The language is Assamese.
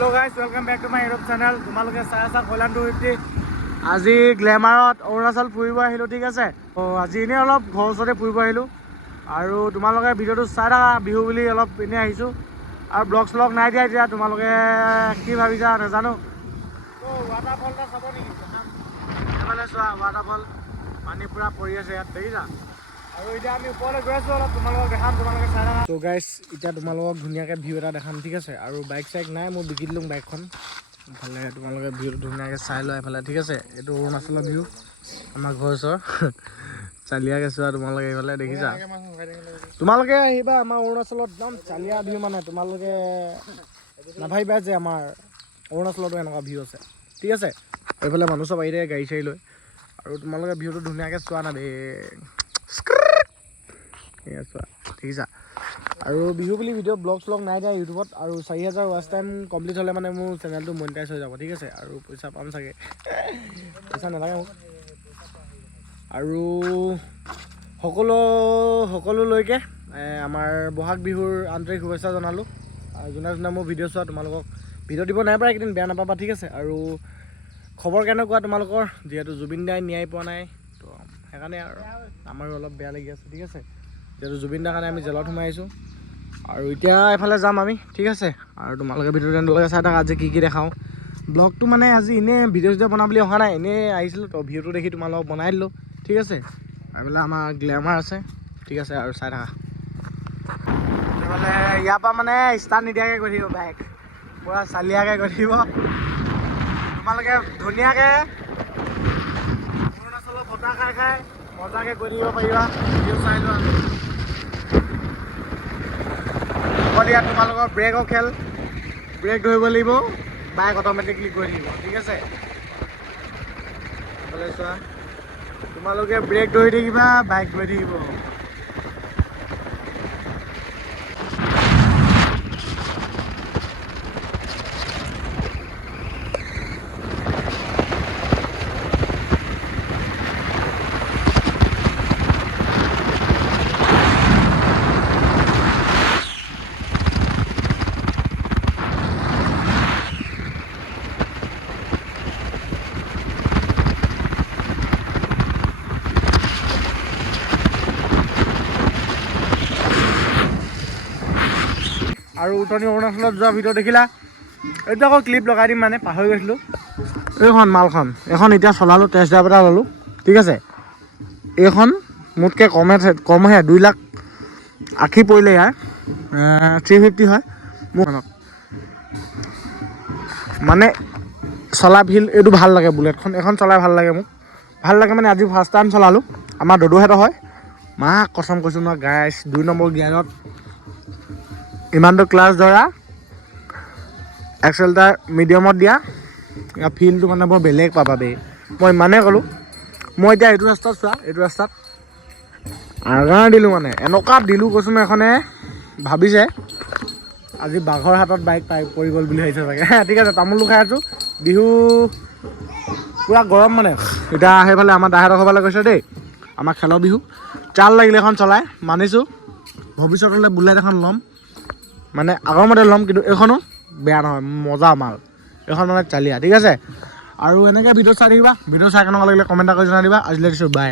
Hello' guys, welcome back to my YouTube channel. তোমালোকে চাই আছা কল্যাণ 250। আজি গ্লেমাৰত অৰুণাচল ফুৰিব আহিলোঁ, ঠিক আছে। আজি এনেই অলপ ঘৰৰ ওচৰতে ফুৰিব আহিলোঁ আৰু তোমালোকে ভিডিঅ'টো চাই থাকা। বিহু বুলি অলপ এনেই আহিছোঁ আৰু ব্লগ শ্লগ নাই দিয়া। এতিয়া তোমালোকে কি ভাবিছা নাজানো। ৱাটাৰফল এটা চাব নেকি? এইফালে চোৱা, ৱাটাৰফল পানী পূৰা পৰি আছে ইয়াত, দেখিছা। আৰু এতিয়া আমি ওপৰলৈ গৈ আছোঁ, অলপ তোমালোকক দেখাম, তোমালোকে চাই থাকা। ত' গাইজ, এতিয়া তোমালোকক ধুনীয়াকৈ ভিউ এটা দেখাম, ঠিক আছে। আৰু বাইক চাইক নাই, মই বিকি দিলোঁ বাইকখন। ইফালে তোমালোকে ভিউটো ধুনীয়াকৈ চাই লোৱা এইফালে, ঠিক আছে। এইটো অৰুণাচলৰ ভিউ, আমাৰ ঘৰৰ ওচৰ চালিয়াকৈ চোৱা তোমালোকে এইফালে, দেখিছা। তোমালোকে আহিবা আমাৰ অৰুণাচলত, একদম চালিয়া ভিউ। মানে তোমালোকে নাভাবিবা যে আমাৰ অৰুণাচলতো এনেকুৱা ভিউ আছে, ঠিক আছে। এইফালে মানুহ চব আহি থাকে গাড়ী চাড়ী লৈ। আৰু তোমালোকে ভিউটো ধুনীয়াকৈ চোৱা না দেই, এয়া চোৱা, দেখিছা। আৰু বিহু বুলি ভিডিঅ' ব্লগ শ্লগ নাই দিয়া ইউটিউবত। আৰু 4000 ৱাচ টাইম কমপ্লিট হ'লে মানে মোৰ চেনেলটো মনিটাইজ হৈ যাব, ঠিক আছে। আৰু পইচা পাম চাগে, পইচা নালাগে মোক। আৰু সকলোলৈকে আমাৰ বহাগ বিহুৰ আন্তৰিক শুভেচ্ছা জনালোঁ। আৰু যোনে যোনে মোৰ ভিডিঅ' চোৱা, তোমালোকক ভিডিঅ' দিব নাই পৰা এইকেইদিন, বেয়া নাপাবা, ঠিক আছে। আৰু খবৰ কেনেকুৱা তোমালোকৰ? যিহেতু জুবিন দাই ন্যায় পোৱা নাই, তো সেইকাৰণে আৰু আমাৰো অলপ বেয়া লাগি আছে, ঠিক আছে। যিহেতু জুবিন দাৰ কাৰণে আমি জেলত সোমাই আহিছোঁ। আৰু এতিয়া এফালে যাম আমি, ঠিক আছে। আৰু তোমালোকে ভিডিঅ'টো তোমালোকে চাই থাকা, আজি কি দেখাওঁ। ব্লগটো মানে আজি এনেই ভিডিঅ' চিডিঅ' বনাবলৈ অহা নাই, এনেই আহিছিলোঁ তো, ভিউটো দেখি তোমালোকক বনাই দিলোঁ, ঠিক আছে। আৰু এইফালে আমাৰ গ্লেমাৰ আছে, ঠিক আছে। আৰু চাই থাকা। এইফালে ইয়াৰ পৰা মানে ষ্টাৰ্ট নিদিয়াকৈ গৈ থাকিব বাইক, পূৰা চালিয়াকৈ গৈ থাকিব। তোমালোকে ধুনীয়াকৈ অৰুণাচলৰ বতাহ খাই খাই মজাকৈ গৈ থাকিব পাৰিবা, ভিডিঅ' চাই লোৱা। অকল ইয়াত তোমালোকৰ ব্ৰেকৰ খেল, ব্ৰেক ধৰিব লাগিব, বাইক অট'মেটিকলি গৈ থাকিব, ঠিক আছে। এইফালে চোৱা, তোমালোকে ব্ৰেক ধৰি থাকিবা, বাইক গৈ থাকিব। আৰু উঠনি অৰুণাচলত যোৱা ভিডিঅ' দেখিলা, এইটো আকৌ ক্লিপ লগাই দিম, মানে পাহৰি গৈছিলোঁ। এইখন মালখন, এখন এতিয়া চলালোঁ, টেষ্ট ড্ৰাইভ এটা ল'লোঁ, ঠিক আছে। এইখন মোতকৈ কমহে 2,80,000 পৰিলে ইয়াৰ, 350 হয় মোক। মানে চলা ফিল এইটো ভাল লাগে, বুলেটখন এখন চলাই ভাল লাগে মোক, ভাল লাগে মানে। আজি ফাৰ্ষ্ট টাইম চলালোঁ, আমাৰ দদৌহেঁতৰ হয়। মাক কচম কৈছোঁ নহয় গাইছ, 2 নম্বৰ গিয়াৰত ইমানটো ক্লাছ ধৰা, এক্সেলটাৰ মিডিয়ামত দিয়া, ইয়াৰ ফিলটো মানে বৰ বেলেগ পাবা দেই, মই ইমানেই ক'লোঁ। মই এতিয়া এইটো ৰাস্তাত চোৱা, এইটো ৰাস্তাত আগাৰ দিলোঁ, মানে এনেকুৱা দিলোঁ কৈছোঁ নহয়। এখনে ভাবিছে আজি বাঘৰ হাতত বাইক পৰি গ'ল বুলি ভাবিছে চাগে, ঠিক আছে। তামোলটো খাই আছোঁ, বিহু পূৰা গৰম মানে। এতিয়া সেইফালে আমাৰ দাহঁতৰ ঘৰলৈ গৈছে দেই, আমাৰ খেলৰ বিহু। চাল লাগিলে এখন চলাই, মানিছোঁ। ভৱিষ্যতলৈ বুলেট এখন ল'ম, মানে আগৰ মডেল ল'ম, কিন্তু এইখনো বেয়া নহয়, মজা মাল। এইখন মানে চালিয়া, ঠিক আছে। আৰু এনেকৈ ভিডিঅ' চাই থাকিবা, ভিডিঅ' চাই কেনেকুৱা লাগিলে কমেণ্ট এটা কৰি জনাই দিবা। আজিলৈ দিছোঁ, বাই।